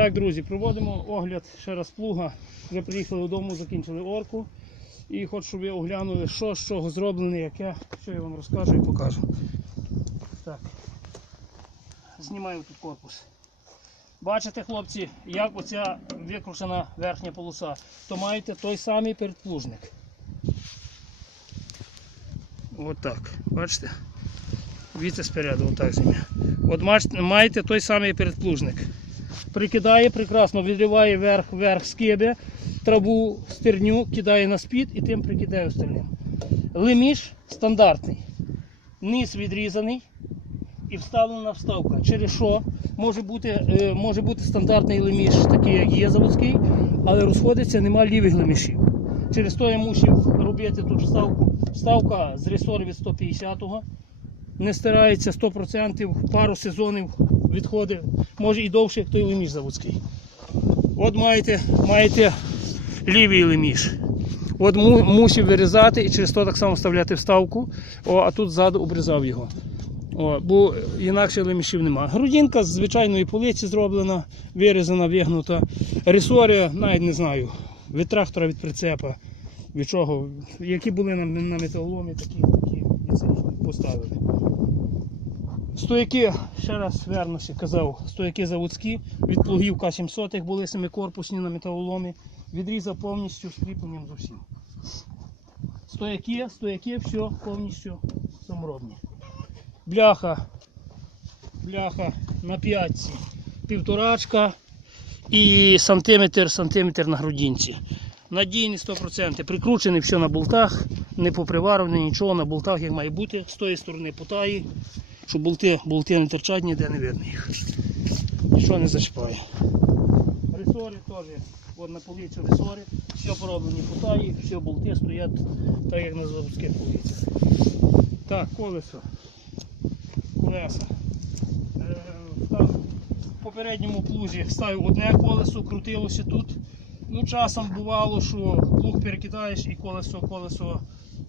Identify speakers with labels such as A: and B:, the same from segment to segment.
A: Так, друзі, проводимо огляд ще раз плуга. Вже приїхали додому, закінчили орку. І хочу, щоб ви оглянули, що з чого зроблене, яке, що я вам розкажу і покажу. Так. Знімаю тут корпус. Бачите, хлопці, як оця викрушена верхня полоса, то маєте той самий передплужник. От так. Бачите? Віце спереду, отак зім'я. От маєте той самий передплужник. Прикидає прекрасно, відриває верх, верх скиби, траву, стерню, кидає на спід і тим прикидає остальним. Леміш стандартний. Низ відрізаний і вставлена вставка. Через що може бути, е, може бути стандартний леміш, такий як є заводський, але розходиться, нема лівих лемішів. Через то я мусив робити тут вставку. Вставка з ресор від 150-го. Не стирається 100%, пару сезонів відходить, може і довше, як той леміш заводський. От маєте, маєте лівий леміш. От мусив вирізати і через то так само вставляти вставку, О, а тут ззаду обрізав його. О, бо інакше лемішів нема. Грудинка з звичайної полиці зроблена, вирізана, вигнута. Ресори, навіть не знаю, від трактора, від прицепа, від чого. Які були на, на металоломі, такі, такі поставили. Стояки, ще раз вернуся, казав, стояки заводські, від плугів К-700 були семикорпусні на металоломі. Відрізав повністю з кріпленням з усім. Стояки, стояки, все повністю саморобні. Бляха, бляха на п'ятці, півторачка і сантиметр, сантиметр на грудинці. Надійний 100%. Прикручений все на болтах, не поприварений, нічого на болтах, як має бути. З тої сторони потаї, щоб болти, болти не терчать, ніде не видно їх. Нічого не зачіпає. Ресори теж, от на полиці ресори, все пороблені потаї, все болти стоять так, як на заводських полицях. Так, колесо. Колеса. Е, в попередньому плузі ставив одне колесо, крутилося тут. Ну, часом бувало, що плуг перекидаєш і колесо, колесо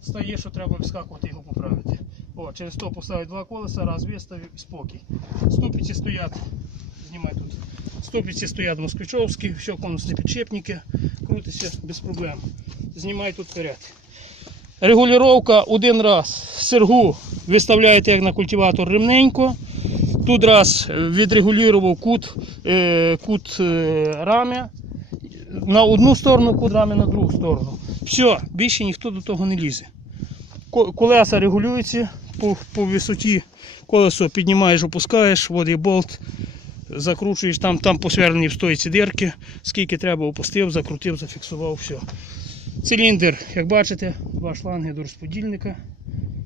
A: стає, що треба вискакувати його поправити. О, через то поставив два колеса, раз виставив і спокій. Ступиці стоять, знімай тут. Ступиці стоять москвичовські, все конусні підшипники, крутиться без проблем. Знімай тут вперед. Регулювання один раз сергу виставляєте як на культиватор рівненько. Тут раз відрегулював кут, е, кут е, рами на одну сторону, кут рами на другу сторону. Все, більше ніхто до того не лізе. Колеса регулюються по, по висоті. Колесо піднімаєш, опускаєш, є болт, закручуєш там, там посверлені в стойці дирки, скільки треба опустив, закрутив, зафіксував, все. Циліндр, як бачите, два шланги до розподільника.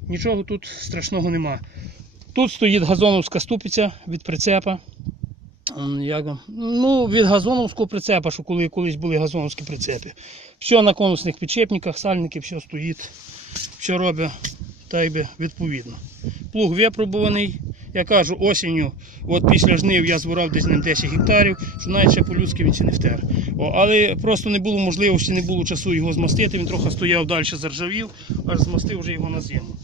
A: Нічого тут страшного нема. Тут стоїть газоновська ступиця від прицепа. Як? Ну, від газоновського прицепа, що коли колись були газоновські прицепи. Все на конусних підшипниках, сальники, все стоїть, все робить так би відповідно. Плуг випробуваний. Я кажу, осінню, от після жнив я збирав десь ним 10 гектарів, що навіть ще по-людськи він ще не втер. О, але просто не було можливості, не було часу його змастити, він трохи стояв далі, заржавів, аж змастив вже його на зиму.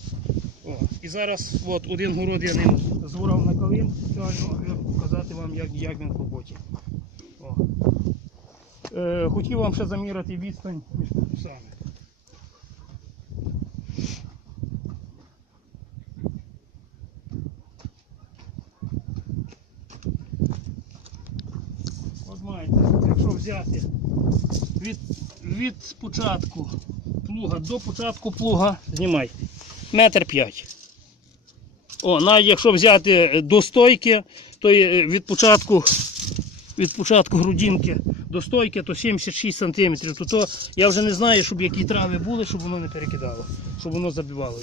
A: О, і зараз от, один город я ним зворав на калин, спеціально показати вам, як, як він в роботі. О. Е, хотів вам ще заміряти відстань між корпусами. От маєте, взяти від, від початку плуга до початку плуга, знімай, метр п'ять. О, навіть якщо взяти до стойки, то від початку, від початку грудинки до стойки, то 76 см. То, то я вже не знаю, щоб які трави були, щоб воно не перекидало, щоб воно забивало.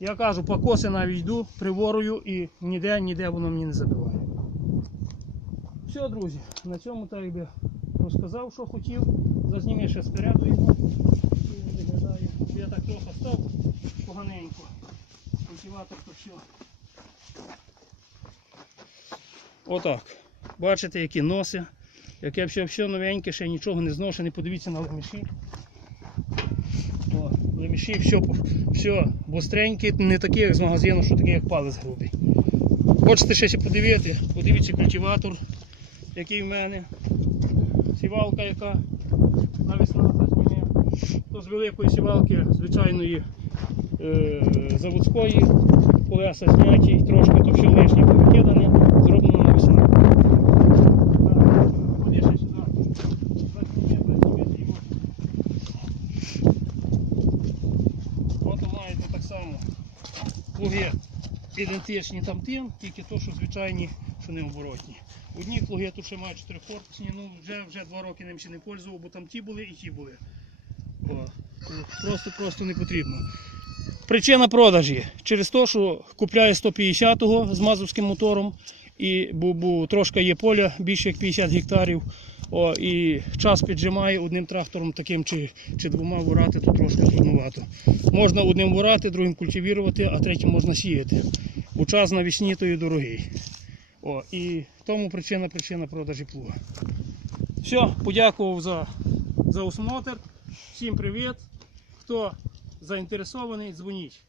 A: Я кажу, по коси навіть йду, приворую і ніде, ніде воно мені не забиває. Все, друзі, на цьому так якби розказав, що хотів. Зазніми ще спереду його. Виглядає. Я так трохи став поганенько. Культиватор то все. Отак. Бачите, які носи. Яке все, новеньке, ще нічого не зношене. Подивіться на леміші. О, леміші, все, все бостреньке, не такі, як з магазину, що такі, як палець грубий. Хочете ще подивити? Подивіться культиватор. який в мене. Сівалка, яка навесна це. То з великої сівалки, звичайної е, заводської, колеса зняті, трошки то зроблено ще засніми його. От так само ідентичні там тим, тільки то, що звичайні, що не оборотні. Одні плуги тут ще мають чотирикорпусні, ну вже, вже два роки ним ще не пользував, бо там ті були і ті були. Просто-просто не потрібно. Причина продажі через те, що купляє 150-го з мазовським мотором, і бо, бо трошки є поля більше як 50 гектарів. О, і час піджимає одним трактором таким чи, чи двома ворати, то трошки трудновато. Можна одним ворати, другим культивірувати, а третім можна сіяти. Бо час навесні то і дорогий. О, і тому причина причина продажі плуга. Все, подякував за, за осмотр. Всім привіт. Хто заінтересований, дзвоніть.